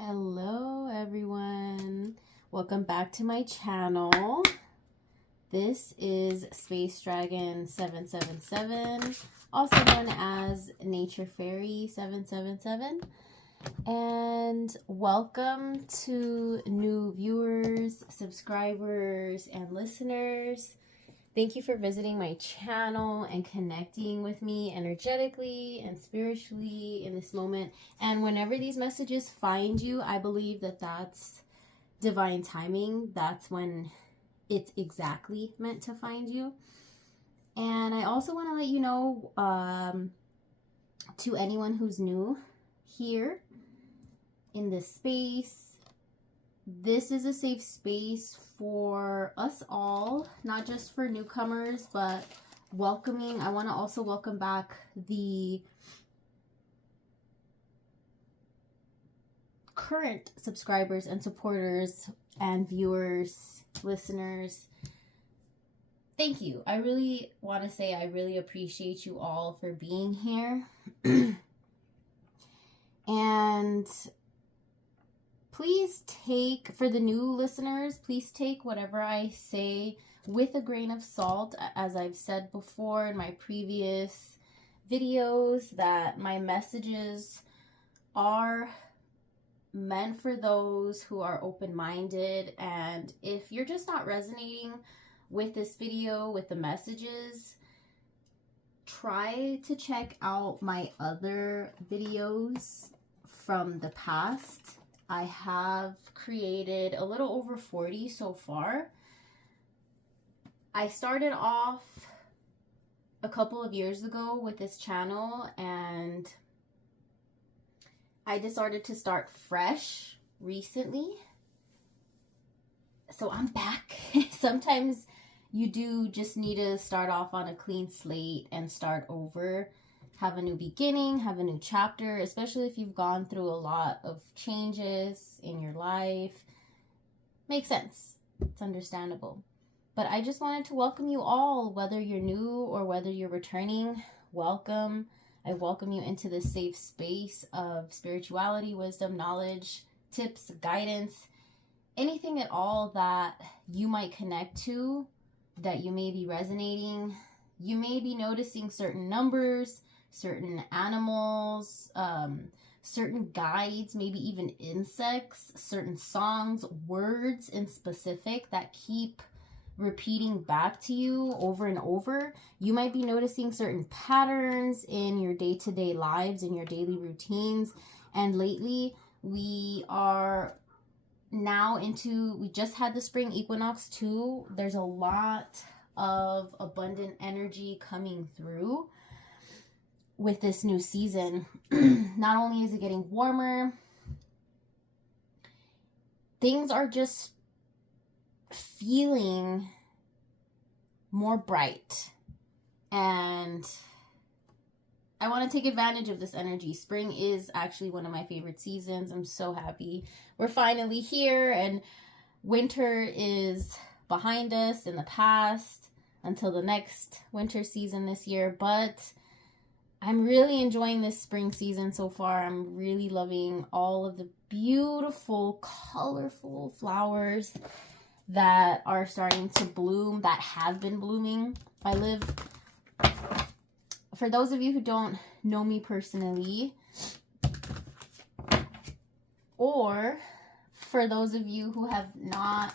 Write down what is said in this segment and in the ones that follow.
Hello everyone, welcome back to my channel. This is Space Dragon 777, also known as Nature Fairy 777, and welcome to new viewers, subscribers, and listeners. Thank you for visiting my channel and connecting with me energetically and spiritually in this moment. And whenever these messages find you, I believe that that's divine timing. That's when it's exactly meant to find you. And I also want to let you know, to anyone who's new here in this space, this is a safe space for us all, not just for newcomers, but welcoming. I want to also welcome back the current subscribers and supporters and viewers, listeners. Thank you. I really want to say I really appreciate you all for being here. And please take, for the new listeners, please take whatever I say with a grain of salt. As I've said before in my previous videos, that my messages are meant for those who are open-minded. And if you're just not resonating with this video, with the messages, try to check out my other videos from the past. I have created a little over 40 so far. I started off a couple of years ago with this channel, and I decided to start fresh recently. So I'm back. Sometimes you do just need to start off on a clean slate and start over. Have a new beginning, have a new chapter, especially if you've gone through a lot of changes in your life. Makes sense. It's understandable. But I just wanted to welcome you all, whether you're new or whether you're returning. Welcome. I welcome you into this safe space of spirituality, wisdom, knowledge, tips, guidance, anything at all that you might connect to, that you may be resonating. You may be noticing certain numbers, certain animals, certain guides, maybe even insects, certain songs, words in specific that keep repeating back to you over and over. You might be noticing certain patterns in your day-to-day lives, in your daily routines. And lately, we are now we just had the spring equinox too. There's a lot of abundant energy coming through with this new season. Not only is it getting warmer, things are just feeling more bright. And I want to take advantage of this energy. Spring is actually one of my favorite seasons. I'm so happy we're finally here, and winter is behind us in the past until the next winter season this year. But I'm really enjoying this spring season so far. I'm really loving all of the beautiful, colorful flowers that are starting to bloom, that have been blooming. For those of you who don't know me personally, or for those of you who have not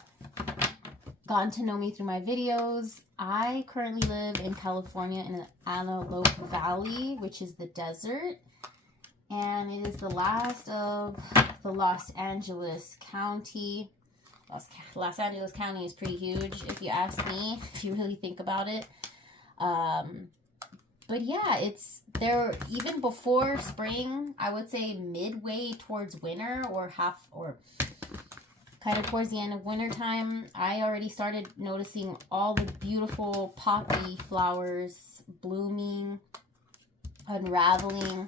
gotten to know me through my videos, I currently live in California in the Antelope Valley, which is the desert, and it is the last of the Los Angeles County. Los Angeles County is pretty huge, if you ask me, if you really think about it. But yeah, it's there even before spring. I would say midway towards winter, or kind of towards the end of winter time, I already started noticing all the beautiful poppy flowers blooming, unraveling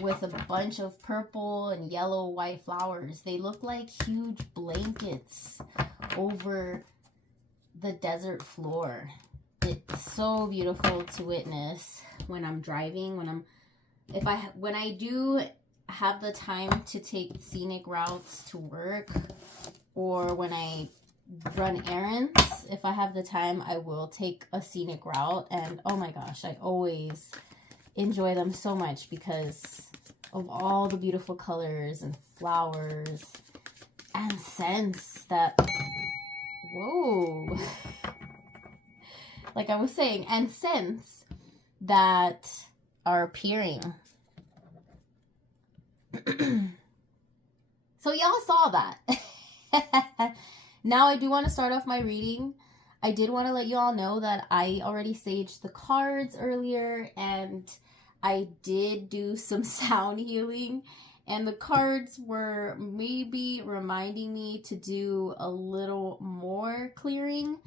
with a bunch of purple and yellow white flowers. They look like huge blankets over the desert floor. It's so beautiful to witness when I'm driving, when I do have the time to take scenic routes to work, or when I run errands, if I have the time, I will take a scenic route. And oh my gosh, I always enjoy them so much because of all the beautiful colors and flowers and scents that, whoa, like I was saying, and scents that are appearing. So y'all saw that. Now I do want to start off my reading. I did want to let you all know that I already saged the cards earlier, and I did do some sound healing, and the cards were maybe reminding me to do a little more clearing.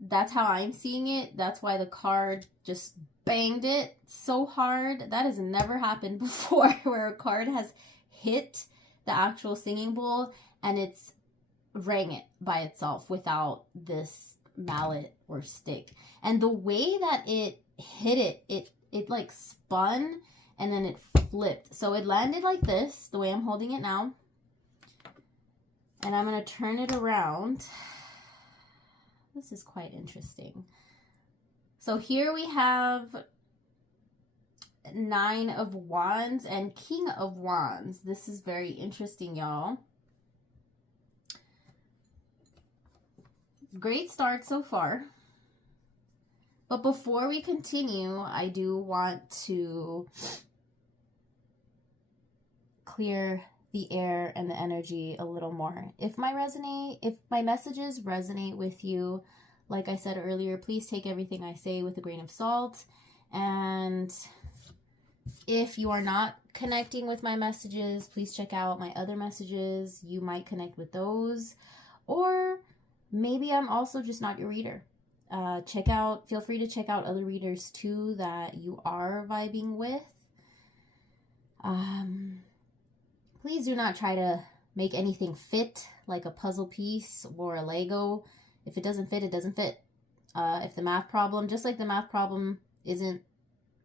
That's how I'm seeing it. That's why the card just banged it so hard. That has never happened before, where a card has hit the actual singing bowl and it's rang it by itself without this mallet or stick. And the way that it hit it like spun and then it flipped. So it landed like this, the way I'm holding it now. And I'm going to turn it around. This is quite interesting. So here we have 9 of Wands and King of Wands. This is very interesting, y'all. Great start so far. But before we continue, I do want to clear the air and the energy a little more. If my messages resonate with you, like I said earlier, please take everything I say with a grain of salt. And if you are not connecting with my messages, please check out my other messages. You might connect with those. Or maybe I'm also just not your reader. Feel free to check out other readers too that you are vibing with. Please do not try to make anything fit like a puzzle piece or a Lego. If it doesn't fit, it doesn't fit. If the math problem, just like the math problem isn't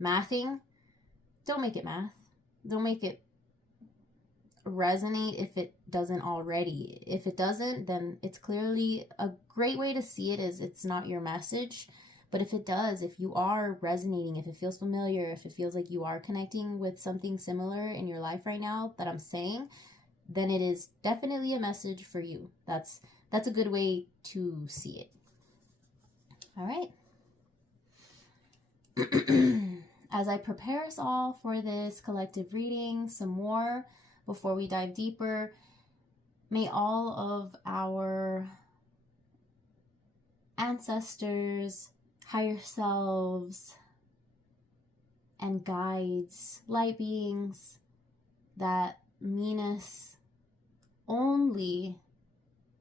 mathing, don't make it math. Don't make it resonate if it doesn't already. If it doesn't, then it's clearly a great way to see it is it's not your message. But if it does, if you are resonating, if it feels familiar, if it feels like you are connecting with something similar in your life right now that I'm saying, then it is definitely a message for you. That's a good way to see it. All right. As I prepare us all for this collective reading, some more before we dive deeper, may all of our ancestors, higher selves, and guides, light beings that mean us only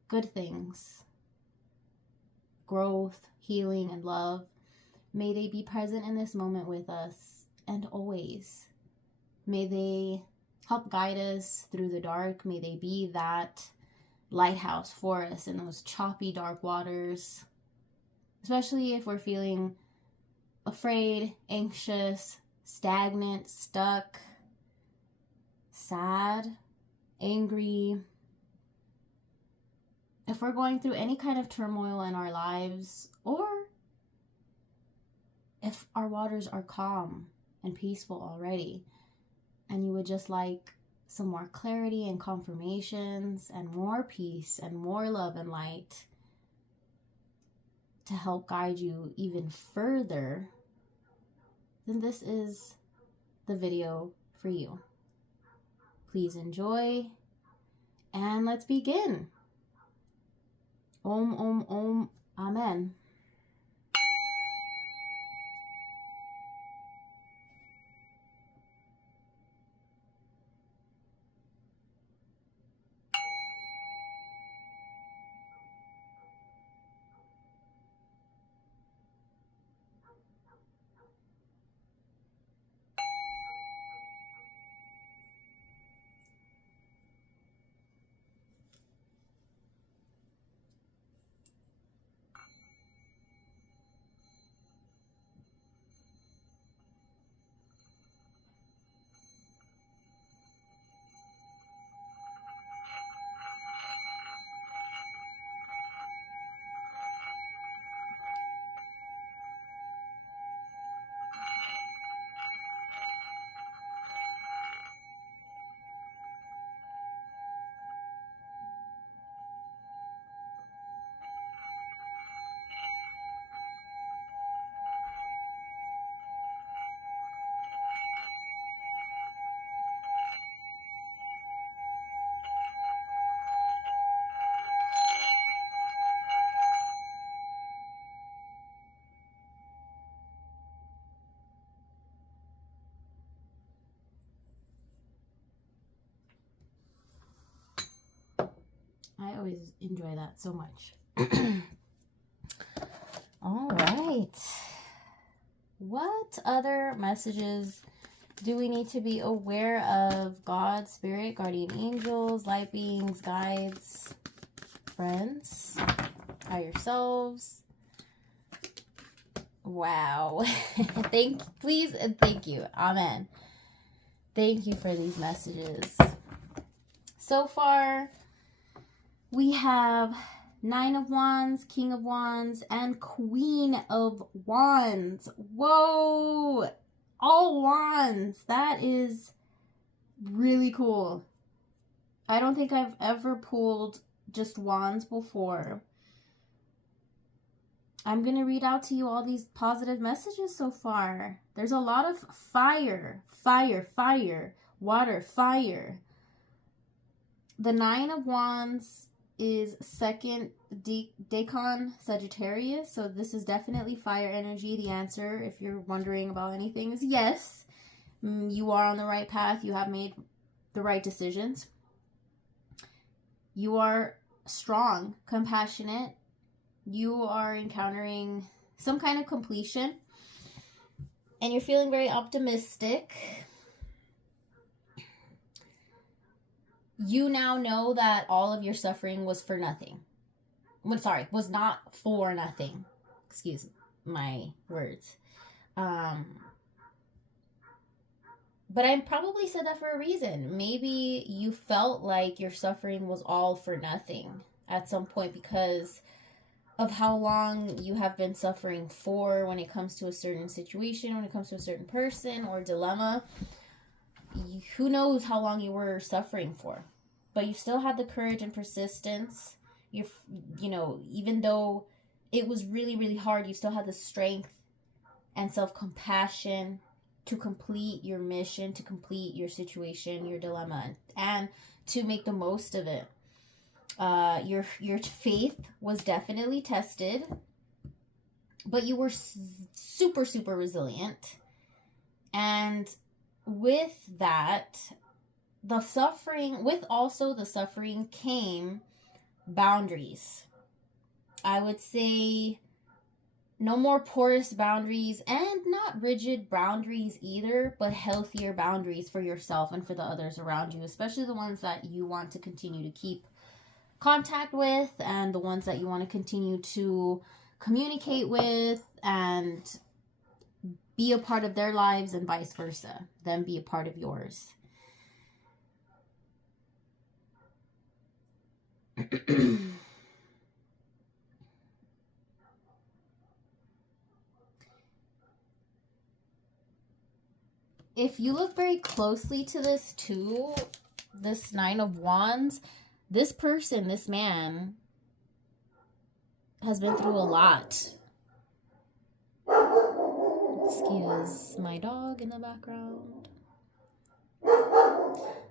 good things, growth, healing, and love, may they be present in this moment with us and always. May they help guide us through the dark. May they be that lighthouse for us in those choppy, dark waters, especially if we're feeling afraid, anxious, stagnant, stuck, sad, angry. If we're going through any kind of turmoil in our lives, or if our waters are calm and peaceful already, and you would just like some more clarity and confirmations and more peace and more love and light to help guide you even further, then this is the video for you. Please enjoy, and let's begin. Om, Om, Om, Amen. always enjoy that so much. All right. What other messages do we need to be aware of? God, spirit, guardian angels, light beings, guides, friends, higher selves. Wow. Please and thank you. Amen. Thank you for these messages. So far, we have Nine of Wands, King of Wands, and Queen of Wands. Whoa! All wands. That is really cool. I don't think I've ever pulled just wands before. I'm going to read out to you all these positive messages so far. There's a lot of fire, fire, fire, water, fire. The Nine of Wands is second Decan Sagittarius, so this is definitely fire energy. The answer, if you're wondering about anything, is yes. You are on the right path. You have made the right decisions. You are strong, compassionate. You are encountering some kind of completion, and you're feeling very optimistic. You now know that all of your suffering was for nothing. Was not for nothing. Excuse my words. But I probably said that for a reason. Maybe you felt like your suffering was all for nothing at some point because of how long you have been suffering for when it comes to a certain situation, when it comes to a certain person or dilemma. Who knows how long you were suffering for, but you still had the courage and persistence. You know, even though it was really, really hard, you still had the strength and self-compassion to complete your mission, to complete your situation, your dilemma, and to make the most of it. Your faith was definitely tested, but you were super, super resilient. And with that, the suffering came boundaries. I would say no more porous boundaries and not rigid boundaries either, but healthier boundaries for yourself and for the others around you, especially the ones that you want to continue to keep contact with and the ones that you want to continue to communicate with and be a part of their lives and vice versa, them be a part of yours. If you look very closely to this too, this Nine of Wands, this person, this man, has been through a lot. Excuse my dog in the background.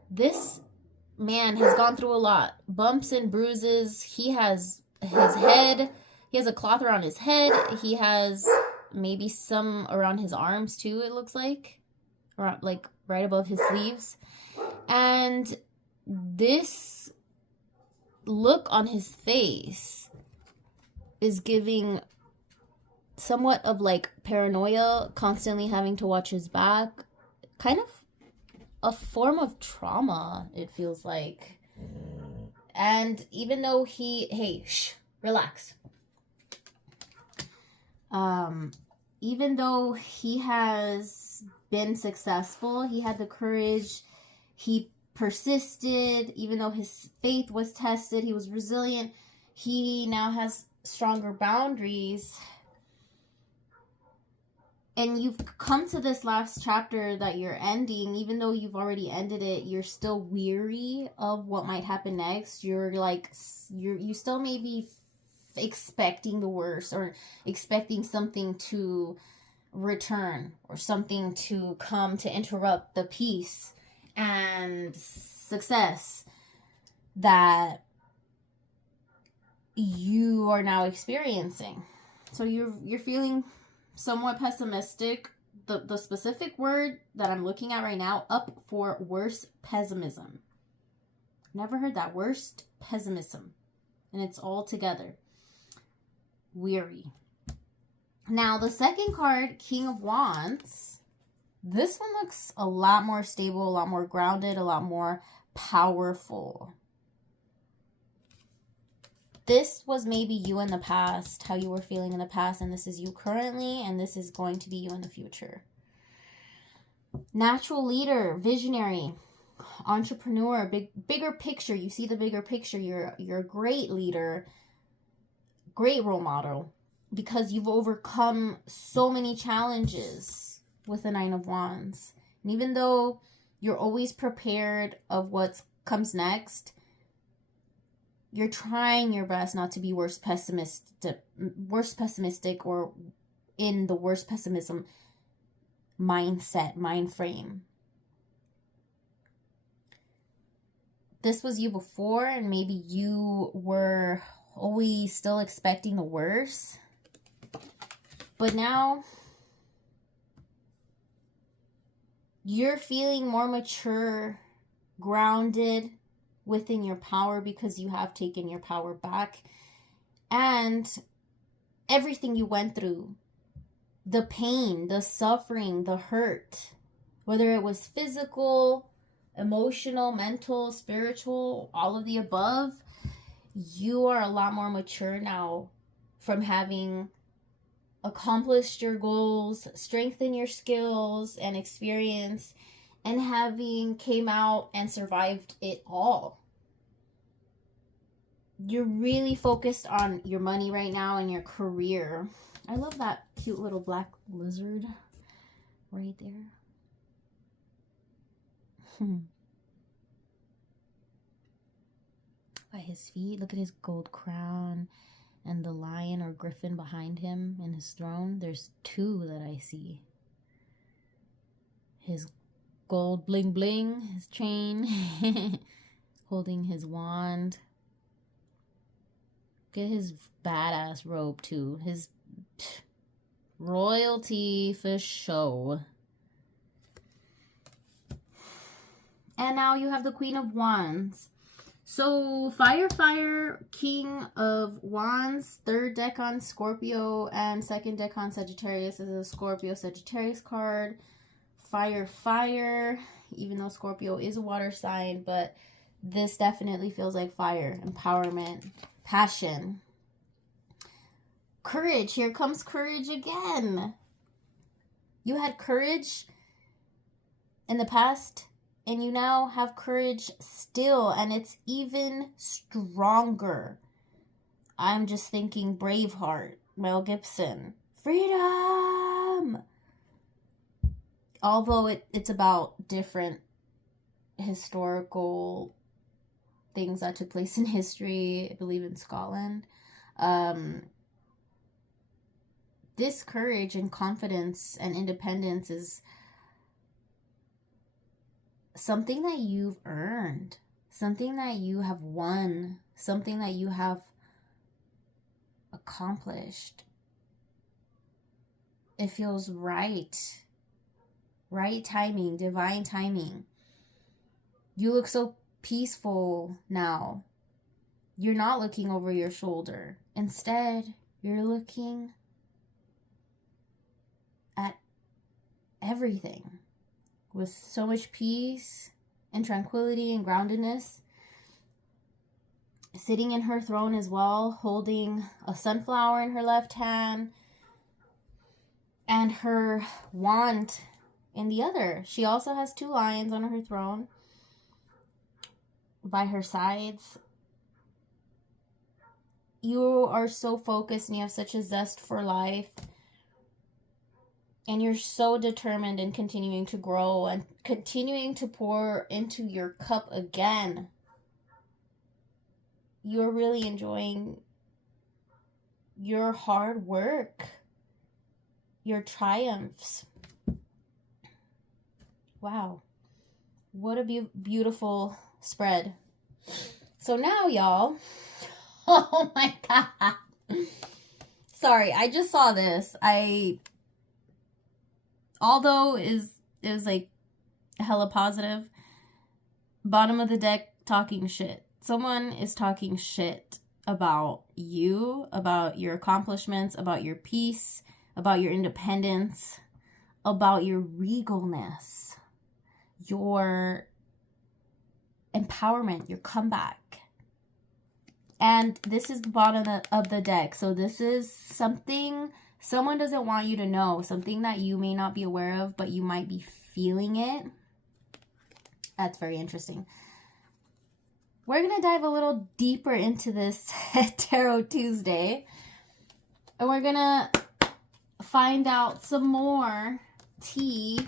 This man has gone through a lot. Bumps and bruises. He has his head. He has a cloth around his head. He has maybe some around his arms too, it looks like. Around, like right above his sleeves. And this look on his face is giving somewhat of like paranoia, constantly having to watch his back, kind of a form of trauma, it feels like. And even though relax. Even though he has been successful, he had the courage, he persisted, even though his faith was tested, he was resilient, he now has stronger boundaries. And you've come to this last chapter that you're ending, even though you've already ended it, you're still weary of what might happen next. You still may be expecting the worst or expecting something to return or something to come to interrupt the peace and success that you are now experiencing. So you're feeling somewhat pessimistic. The specific word that I'm looking at right now, up for worse pessimism. Never heard that. Worst pessimism. And it's all together. Weary. Now, the second card, King of Wands. This one looks a lot more stable, a lot more grounded, a lot more powerful. This was maybe you in the past, how you were feeling in the past, and this is you currently, and this is going to be you in the future. Natural leader, visionary, entrepreneur, bigger picture. You see the bigger picture. You're a great leader, great role model, because you've overcome so many challenges with the Nine of Wands. And even though you're always prepared of what comes next, you're trying your best not to be worst pessimistic or in the worst pessimism mindset, mind frame. This was you before, and maybe you were always still expecting the worst. But now you're feeling more mature, grounded within your power, because you have taken your power back. And everything you went through, the pain, the suffering, the hurt, whether it was physical, emotional, mental, spiritual, all of the above, you are a lot more mature now from having accomplished your goals, strengthened your skills and experience, and having came out and survived it all. You're really focused on your money right now and your career. I love that cute little black lizard right there. By his feet, look at his gold crown and the lion or griffin behind him in his throne. There's two that I see. His gold bling bling, his chain, holding his wand. Get his badass robe too. His royalty for show. And now you have the Queen of Wands. So fire, King of Wands, third decan Scorpio, and second decan Sagittarius is a Scorpio Sagittarius card. Fire, even though Scorpio is a water sign, but this definitely feels like fire, empowerment, passion. Courage, here comes courage again. You had courage in the past, and you now have courage still, and it's even stronger. I'm just thinking Braveheart, Mel Gibson. Freedom! Although it's about different historical things that took place in history, I believe in Scotland. This courage and confidence and independence is something that you've earned, something that you have won, something that you have accomplished. It feels right. Right timing, divine timing. You look so peaceful now. You're not looking over your shoulder. Instead, you're looking at everything with so much peace and tranquility and groundedness. Sitting in her throne as well, holding a sunflower in her left hand and her wand in the other. She also has two lions on her throne by her sides. You are so focused and you have such a zest for life. And you're so determined in continuing to grow and continuing to pour into your cup again. You're really enjoying your hard work, your triumphs. Wow. What a beautiful spread. So now, y'all. Oh my God. Sorry, I just saw this. Although it was like hella positive, bottom of the deck talking shit. Someone is talking shit about you, about your accomplishments, about your peace, about your independence, about your regalness, your empowerment, your comeback. And this is the bottom of the deck. So this is something someone doesn't want you to know, something that you may not be aware of, but you might be feeling it. That's very interesting. We're going to dive a little deeper into this Tarot Tuesday. And we're going to find out some more tea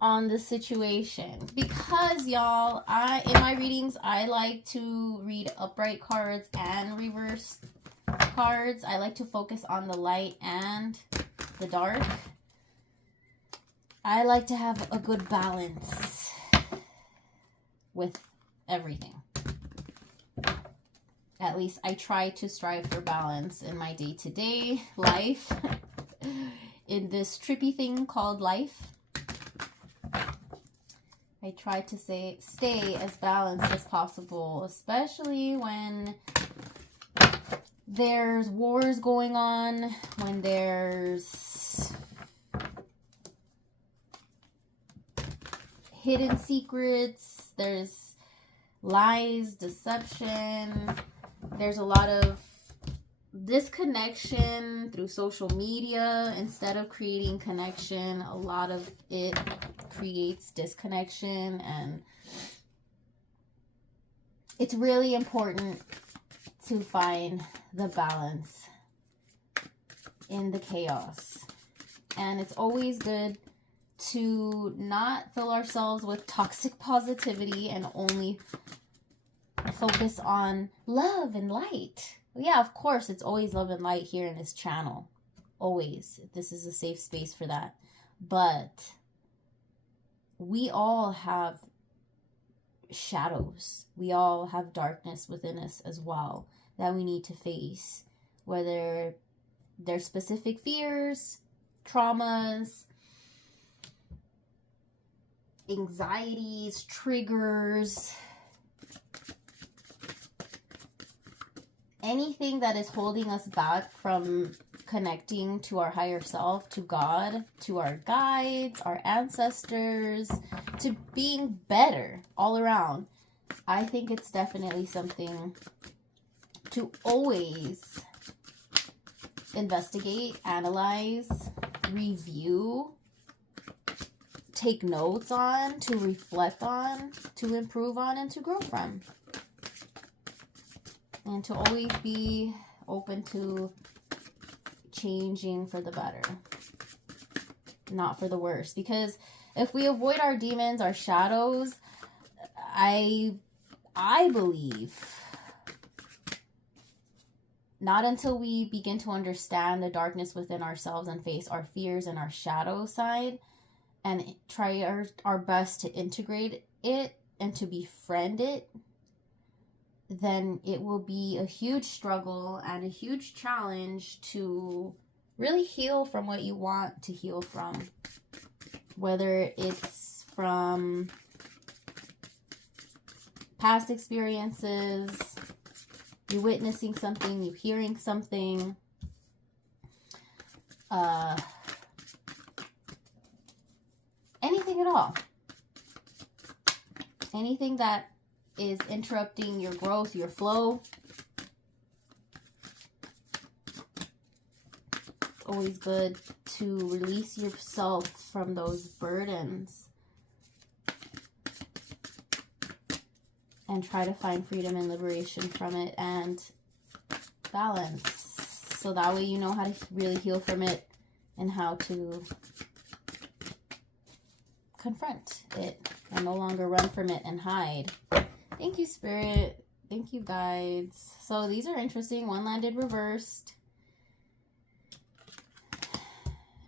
on the situation. Because, y'all, in my readings, I like to read upright cards and reverse cards. I like to focus on the light and the dark. I like to have a good balance with everything. At least I try to strive for balance in my day-to-day life. In this trippy thing called life. I try to stay as balanced as possible, especially when there's wars going on, when there's hidden secrets, there's lies, deception, there's a lot of disconnection through social media. Instead of creating connection, a lot of it creates disconnection, and it's really important to find the balance in the chaos. And it's always good to not fill ourselves with toxic positivity and only focus on love and light. Yeah, of course, it's always love and light here in this channel. Always. This is a safe space for that. But we all have shadows. We all have darkness within us as well that we need to face. Whether they're specific fears, traumas, anxieties, triggers, anything that is holding us back from connecting to our higher self, to God, to our guides, our ancestors, to being better all around. I think it's definitely something to always investigate, analyze, review, take notes on, to reflect on, to improve on, and to grow from. And to always be open to changing for the better, not for the worse. Because if we avoid our demons, our shadows, I believe not until we begin to understand the darkness within ourselves and face our fears and our shadow side and try our best to integrate it and to befriend it, then it will be a huge struggle and a huge challenge to really heal from what you want to heal from. Whether it's from past experiences, you witnessing something, you hearing something, anything at all. Anything that is interrupting your growth, your flow. It's always good to release yourself from those burdens and try to find freedom and liberation from it and balance. So that way you know how to really heal from it and how to confront it and no longer run from it and hide. Thank you, Spirit. Thank you, guides. So these are interesting. One landed reversed.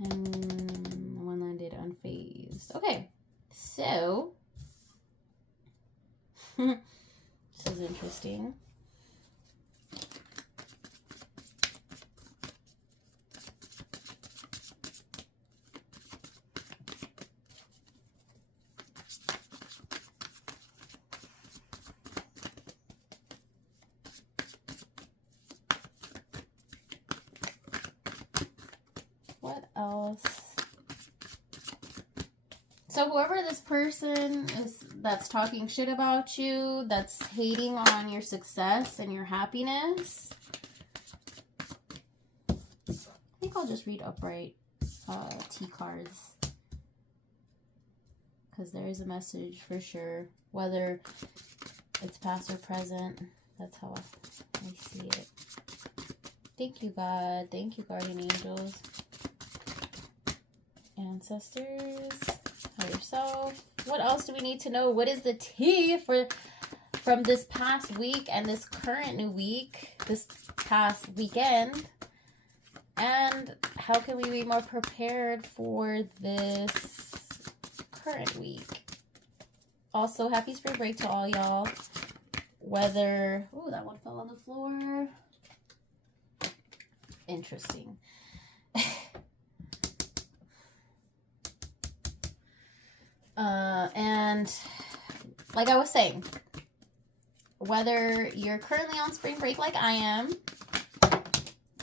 And one landed unfazed. Okay. So, this is interesting. what else? So whoever this person is that's talking shit about you, that's hating on your success and your happiness, I think I'll just read upright T cards. Because there is a message for sure. Whether it's past or present. That's how I see it. Thank you, God. Thank you, guardian angels. Ancestors. Higher self. What else do we need to know? What is the tea from this past week and this current new week? This past weekend? And how can we be more prepared for this current week? Also, happy spring break to all y'all. Whether... Oh, that one fell on the floor. Interesting. And like I was saying, whether you're currently on spring break like I am...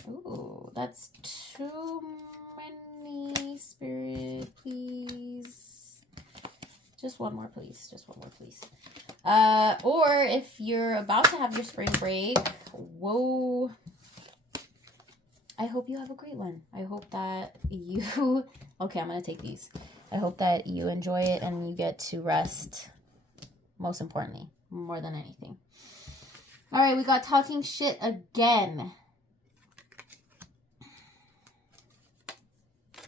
Ooh, that's too many, Spirit, please. Just one more, please. Just one more, please. Or if you're about to have your spring break, whoa. I hope you have a great one. I hope that you... Okay, I'm going to take these. I hope that you enjoy it and you get to rest, most importantly, more than anything. All right, we got talking shit again.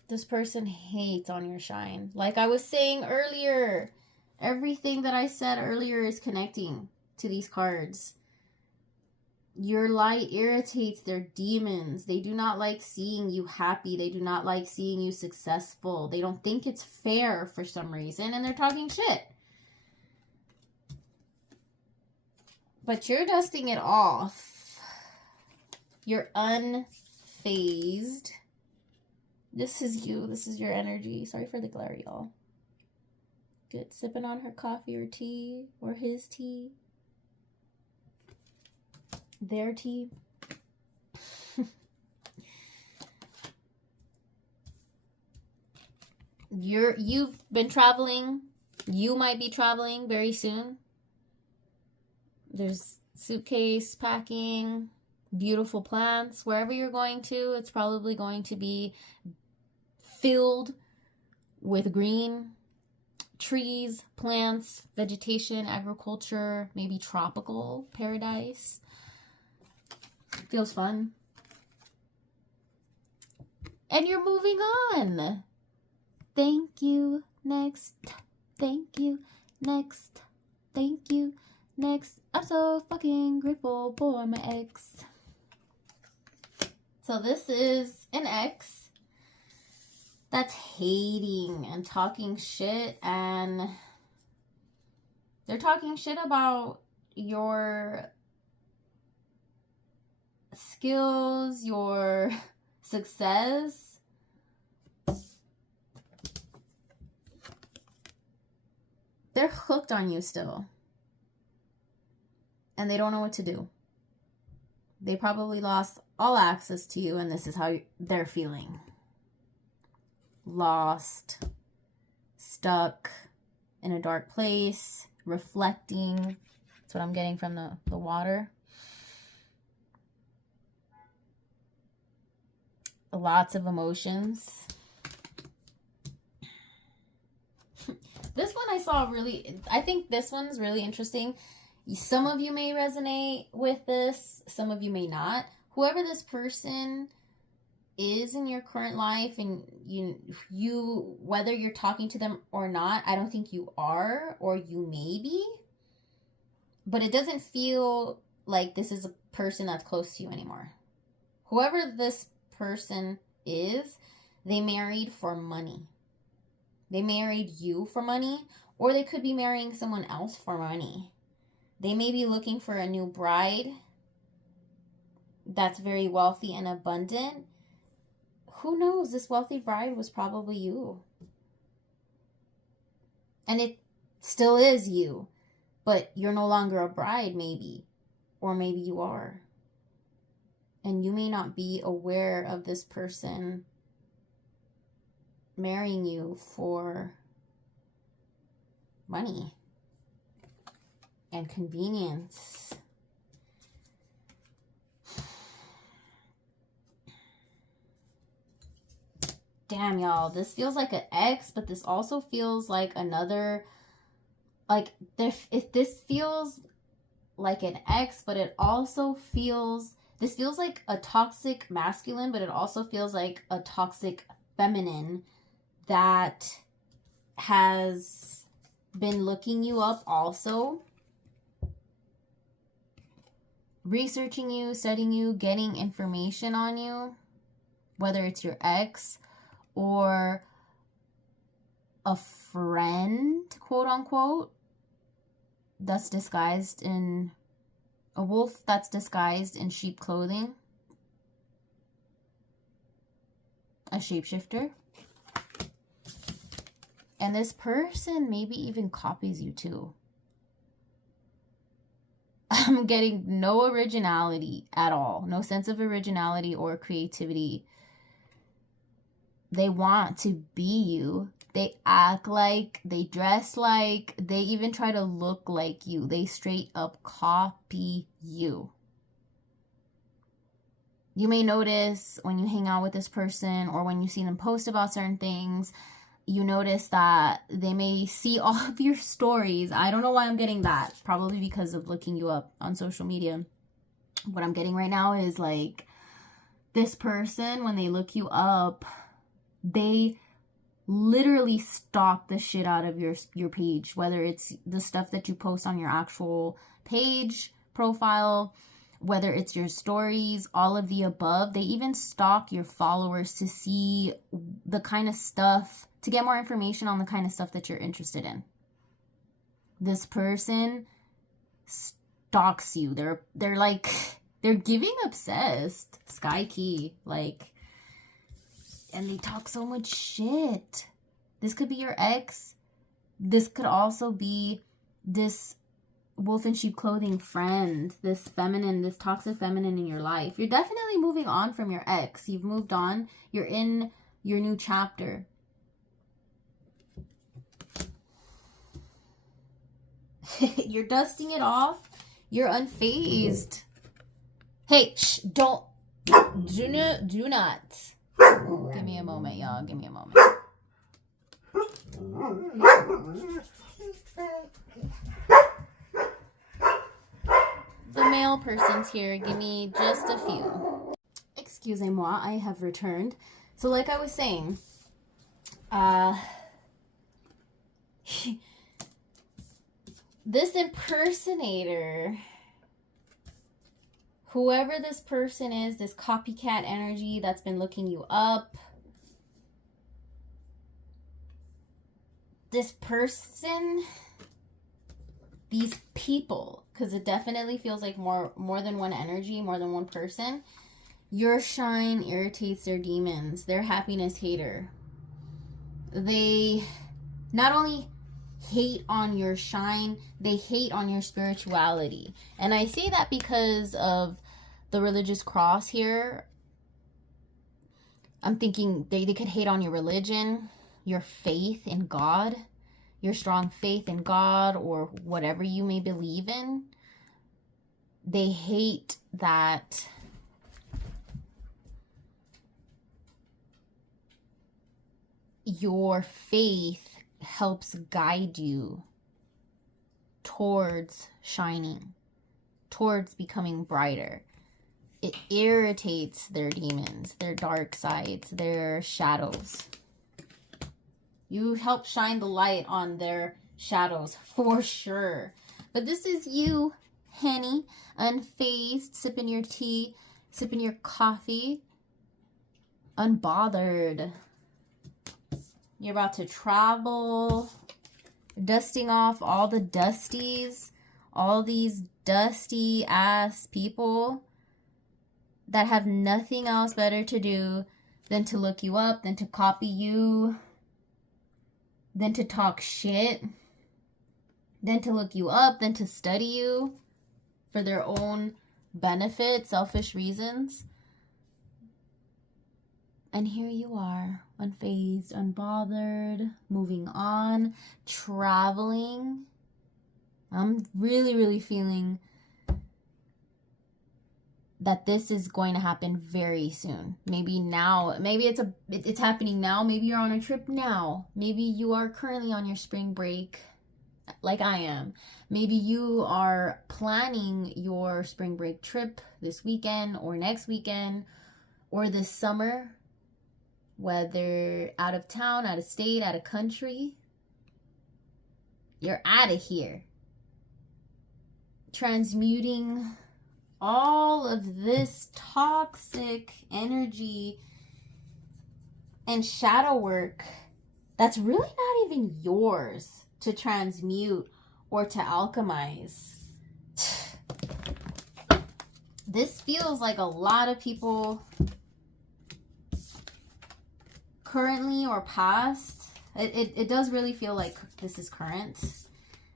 This person hates on your shine. Like I was saying earlier, everything that I said earlier is connecting to these cards. Your light irritates their demons. They do not like seeing you happy. They do not like seeing you successful. They don't think it's fair for some reason, and they're talking shit. But you're dusting it off. You're unfazed. This is you. This is your energy. Sorry for the glare, y'all. Good. Sipping on her coffee or tea, or his tea. Their tea. You've been traveling. You might be traveling very soon. There's suitcase packing, beautiful plants. Wherever you're going to, it's probably going to be filled with green trees, plants, vegetation, agriculture, maybe tropical paradise. Feels fun. And you're moving on. Thank you. Next. Thank you. Next. Thank you. Next. I'm so fucking grateful for my ex. So this is an ex that's hating and talking shit, and they're talking shit about your skills, your success. They're hooked on you still. And they don't know what to do. They probably lost all access to you, and this is how they're feeling. Lost, stuck in a dark place, reflecting. That's what I'm getting from the water. Lots of emotions. This one I saw really, I think this one's really interesting. Some of you may resonate with this. Some of you may not. Whoever this person is in your current life, and you whether you're talking to them or not, I don't think you are, or you may be. But it doesn't feel like this is a person that's close to you anymore. Whoever this person is, they married for money. They married you for money, or they could be marrying someone else for money. They may be looking for a new bride that's very wealthy and abundant. Who knows? This wealthy bride was probably you. And it still is you. But you're no longer a bride, maybe. Or maybe you are. And you may not be aware of this person marrying you for money and convenience. Damn, y'all, this feels like an ex, but this also feels like another, like, if this feels like an ex, but it also feels, this feels like a toxic masculine, but it also feels like a toxic feminine that has been looking you up also, researching you, studying you, getting information on you, whether it's your ex or a friend, quote unquote, that's disguised in a wolf, that's disguised in sheep clothing, a shapeshifter. And this person maybe even copies you too. I'm getting no originality at all, no sense of originality or creativity. They want to be you. They act like, they dress like, they even try to look like you. They straight up copy you. You may notice when you hang out with this person or when you see them post about certain things, you notice that they may see all of your stories. I don't know why I'm getting that. Probably because of looking you up on social media. What I'm getting right now is like, this person, when they look you up, they literally stalk the shit out of your page, whether it's the stuff that you post on your actual page profile, whether it's your stories, all of the above. They even stalk your followers to see the kind of stuff, to get more information on the kind of stuff that you're interested in. This person stalks you. They're like, they're giving obsessed, sky key, like, and they talk so much shit. This could be your ex. This could also be this wolf in sheep clothing friend, this feminine, this toxic feminine in your life. You're definitely moving on from your ex. You've moved on. You're in your new chapter. You're dusting it off. You're unfazed. Hey, shh, do not. Give me a moment, y'all. Give me a moment. The male person's here. Give me just a few. Excusez-moi, I have returned. So like I was saying, this impersonator, whoever this person is, this copycat energy that's been looking you up, this person, these people, because it definitely feels like more than one energy, more than one person. Your shine irritates their demons, their happiness hater. They not only hate on your shine, they hate on your spirituality. And I say that because of the religious cross here. I'm thinking they could hate on your religion, your faith in God, your strong faith in God, or whatever you may believe in. They hate that your faith helps guide you towards shining, towards becoming brighter. It irritates their demons, their dark sides, their shadows. You help shine the light on their shadows for sure. But this is you, Henny, unfazed, sipping your tea, sipping your coffee, unbothered. You're about to travel, dusting off all the dusties, all these dusty ass people that have nothing else better to do than to look you up, than to copy you, than to talk shit, than to look you up, than to study you for their own benefit, selfish reasons. And here you are, unfazed, unbothered, moving on, traveling. I'm really, really feeling that this is going to happen very soon. Maybe now, maybe it's happening now. Maybe you're on a trip now. Maybe you are currently on your spring break like I am. Maybe you are planning your spring break trip this weekend or next weekend or this summer, whether out of town, out of state, out of country. You're out of here. Transmuting all of this toxic energy and shadow work that's really not even yours to transmute or to alchemize. This feels like a lot of people currently or past. It does really feel like this is current.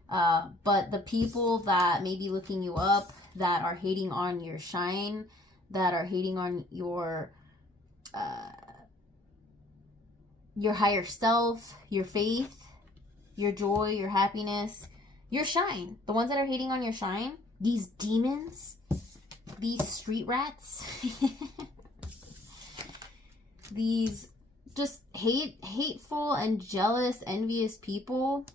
But the people that may be looking you up, that are hating on your shine, that are hating on your higher self, your faith, your joy, your happiness, your shine. The ones that are hating on your shine, these demons, these street rats, these just hateful and jealous, envious people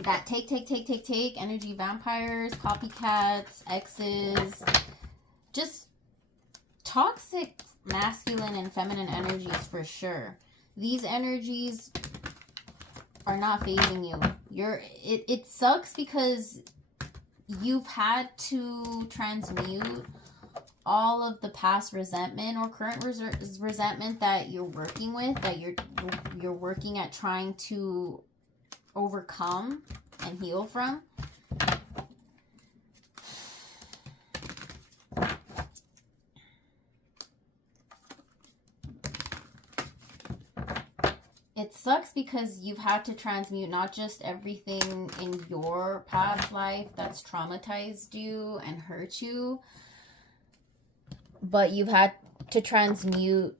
that take energy vampires, copycats, exes, just toxic masculine and feminine energies for sure. These energies are not phasing you. It sucks because you've had to transmute all of the past resentment or current resentment that you're working with, that you're working at trying to overcome and heal from. It sucks because you've had to transmute not just everything in your past life that's traumatized you and hurt you, but you've had to transmute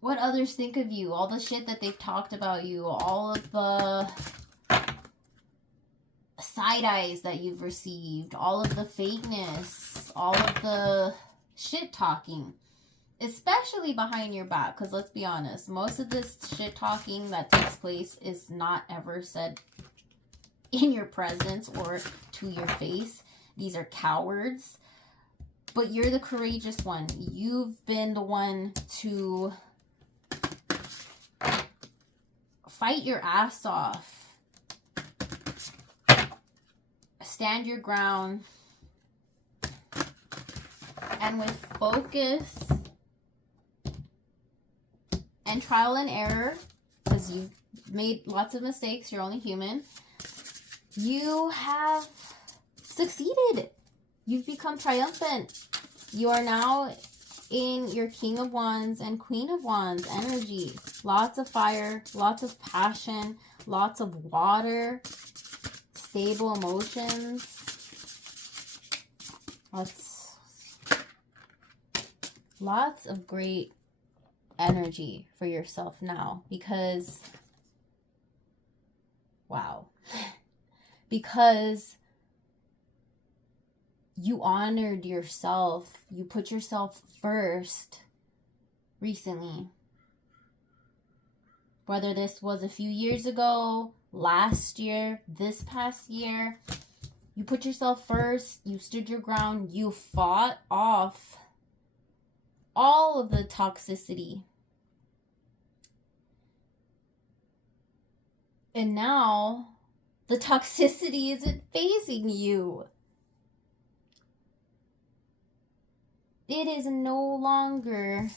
what others think of you, all the shit that they've talked about you, all of the side eyes that you've received, all of the fakeness, all of the shit talking, especially behind your back. Because let's be honest, most of this shit talking that takes place is not ever said in your presence or to your face. These are cowards, but you're the courageous one. You've been the one to fight your ass off, stand your ground, and with focus and trial and error, because you've made lots of mistakes, you're only human, you have succeeded. You've become triumphant. You are now in your King of Wands and Queen of Wands energy. Lots of fire, lots of passion, lots of water, stable emotions. Lots of great energy for yourself now because, wow, because you honored yourself. You put yourself first recently. Whether this was a few years ago, last year, this past year, you put yourself first. You stood your ground. You fought off all of the toxicity. And now the toxicity isn't phasing you. It is no longer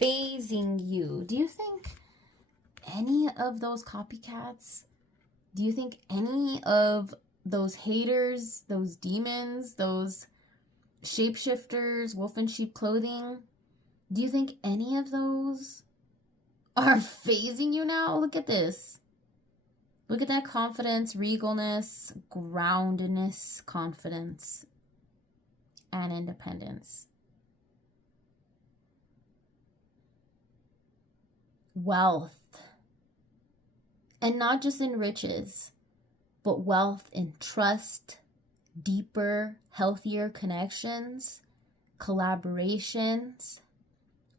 phasing you. Do you think any of those copycats, do you think any of those haters, those demons, those shapeshifters, wolf in sheep clothing, do you think any of those are phasing you now? Look at this. Look at that confidence, regalness, groundedness, confidence, and independence. wealth. And not just in riches, but wealth in trust, deeper, healthier connections, collaborations,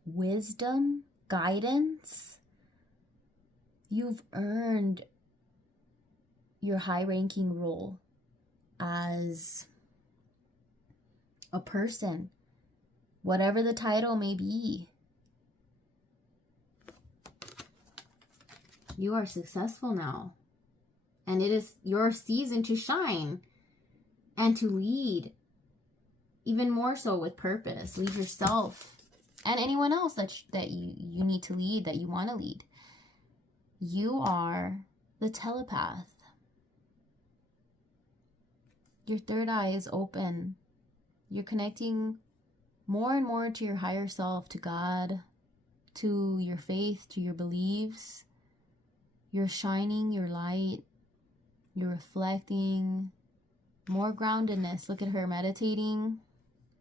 wisdom, guidance. You've earned your high-ranking role as a person, whatever the title may be. You are successful now. And it is your season to shine and to lead, even more so with purpose. Lead yourself and anyone else that you need to lead, that you want to lead. You are the telepath. Your third eye is open. You're connecting more and more to your higher self, to God, to your faith, to your beliefs. You're shining your light. You're reflecting. More groundedness. Look at her meditating.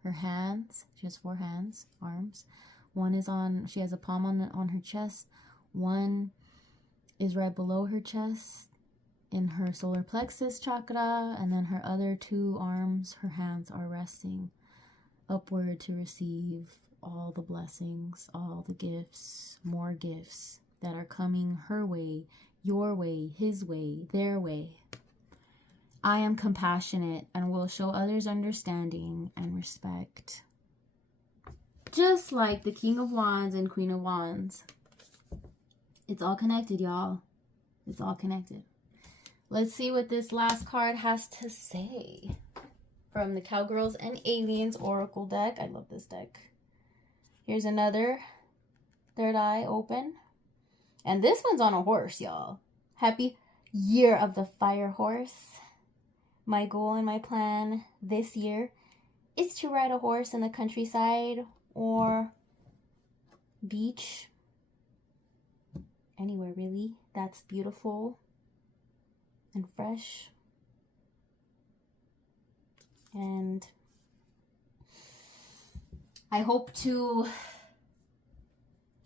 Her hands. She has 4 hands, arms. One is she has a palm on her chest. One is right below her chest in her solar plexus chakra. And then her other 2 arms, her hands are resting upward to receive all the blessings, all the gifts, more gifts that are coming her way, your way, his way, their way. I am compassionate and will show others understanding and respect. Just like the King of Wands and Queen of Wands. It's all connected, y'all. It's all connected. Let's see what this last card has to say from the Cowgirls and Aliens Oracle deck. I love this deck. Here's another third eye open. And this one's on a horse, y'all. Happy Year of the Fire Horse. My goal and my plan this year is to ride a horse in the countryside or beach. Anywhere, really. That's beautiful and fresh. And I hope to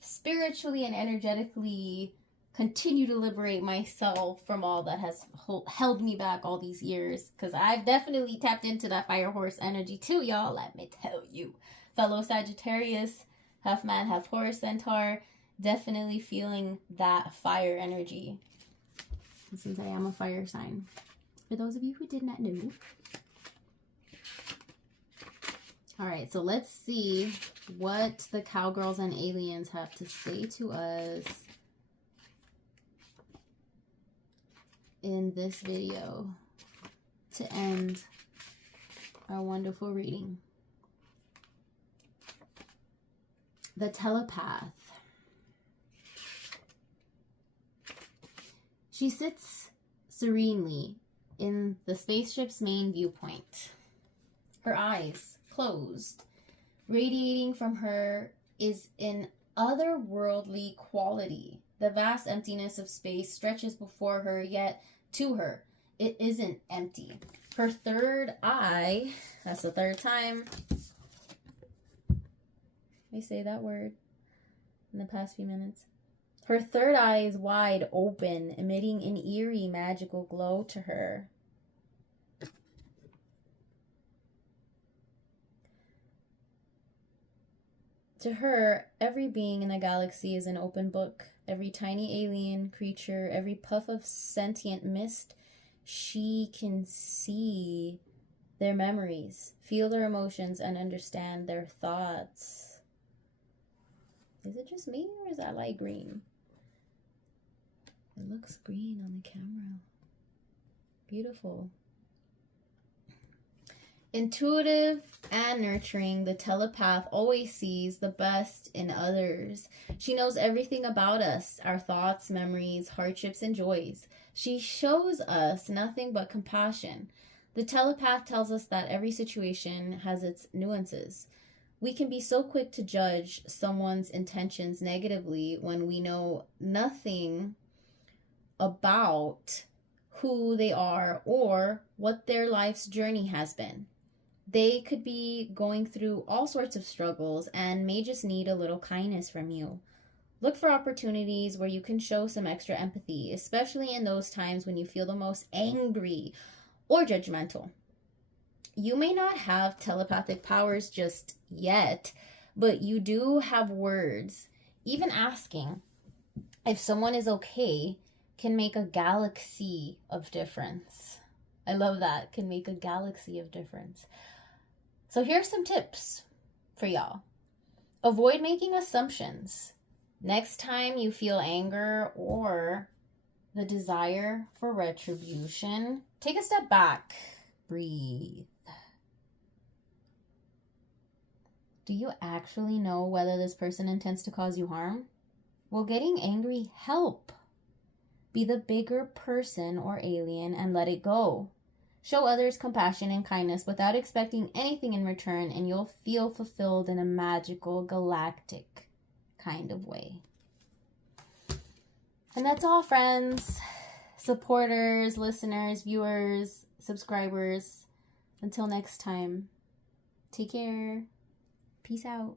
spiritually and energetically continue to liberate myself from all that has held me back all these years. Because I've definitely tapped into that fire horse energy too, y'all. Let me tell you. Fellow Sagittarius, half man, half horse, centaur. Definitely feeling that fire energy. Since I am a fire sign. For those of you who did not know. Alright, so let's see what the Cowgirls and Aliens have to say to us in this video to end our wonderful reading. The Telepath. She sits serenely in the spaceship's main viewpoint. Her eyes closed. Radiating from her is an otherworldly quality. The vast emptiness of space stretches before her, yet to her, it isn't empty. Her third eye, that's the third time I say that word in the past few minutes. Her third eye is wide open, emitting an eerie, magical glow to her. To her, every being in the galaxy is an open book. Every tiny alien creature, every puff of sentient mist, she can see their memories, feel their emotions, and understand their thoughts. Is it just me, or is that light green? It looks green on the camera. Beautiful. Intuitive and nurturing, the telepath always sees the best in others. She knows everything about us, our thoughts, memories, hardships, and joys. She shows us nothing but compassion. The telepath tells us that every situation has its nuances. We can be so quick to judge someone's intentions negatively when we know nothing about who they are or what their life's journey has been. They could be going through all sorts of struggles and may just need a little kindness from you. Look for opportunities where you can show some extra empathy, especially in those times when you feel the most angry or judgmental. You may not have telepathic powers just yet, but you do have words. Even asking if someone is okay can make a galaxy of difference. I love that. Can make a galaxy of difference. So here's some tips for y'all. Avoid making assumptions. Next time you feel anger or the desire for retribution, take a step back. Breathe. Do you actually know whether this person intends to cause you harm? Will getting angry help? Be the bigger person or alien and let it go. Show others compassion and kindness without expecting anything in return, and you'll feel fulfilled in a magical, galactic kind of way. And that's all, friends, supporters, listeners, viewers, subscribers. Until next time, take care. Peace out.